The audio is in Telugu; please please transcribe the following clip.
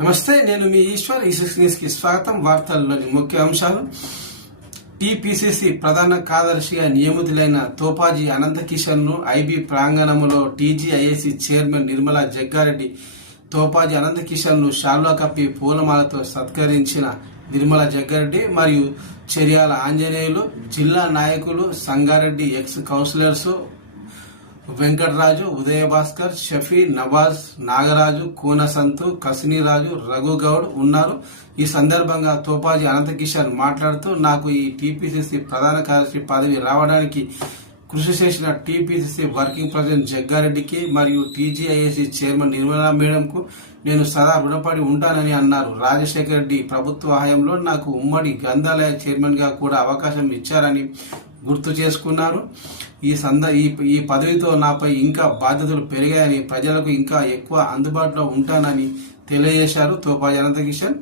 నమస్తే, నేను మీ ఈశ్వర్. ఈ న్యూస్ కి స్వాగతం. వార్తల్లోని ముఖ్య అంశాలు. టీపీసీసీ ప్రధాన కార్యదర్శిగా నియమితులైన తోపాజీ అనంతకిషన్ ను ఐబీ ప్రాంగణంలో టీజీఐఏసీ చైర్మన్ నిర్మలా జగ్గారెడ్డి తోపాజీ అనంతకిషన్ ను శాల్వా కప్పి పూలమాలతో సత్కరించిన నిర్మలా జగ్గారెడ్డి మరియు చెర్యాల ఆంజనేయులు, జిల్లా నాయకులు, సంగారెడ్డి ఎక్స్ కౌన్సిలర్స్ వెంకటరాజు, ఉదయభాస్కర్, షఫీ, నవాజ్, నాగరాజు, కూనసంతు, కసినీరాజు, రఘుగౌడ్ ఉన్నారు. ఈ సందర్భంగా తోపాజీ అనంతకిషన్ మాట్లాడుతూ, నాకు ఈ టీపీసీసీ ప్రధాన కార్యదర్శి పదవి రావడానికి కృషి చేసిన టీపీసీసీ వర్కింగ్ ప్రెసిడెంట్ జగ్గారెడ్డికి మరియు టీజీఐఏసీ చైర్మన్ నిర్మలా మేడంకు నేను సదా రుణపడి ఉంటానని అన్నారు. రాజశేఖర రెడ్డి ప్రభుత్వ హయాంలో నాకు ఉమ్మడి గ్రంథాలయ చైర్మన్ గా కూడా అవకాశం ఇచ్చారని గుర్తు చేసుకున్నారు. ఈ పదవితో నాపై ఇంకా బాధ్యతలు పెరిగాయని, ప్రజలకు ఇంకా ఎక్కువ అందుబాటులో ఉంటానని తెలియజేశారు తోపాజీ అనంతకిషన్.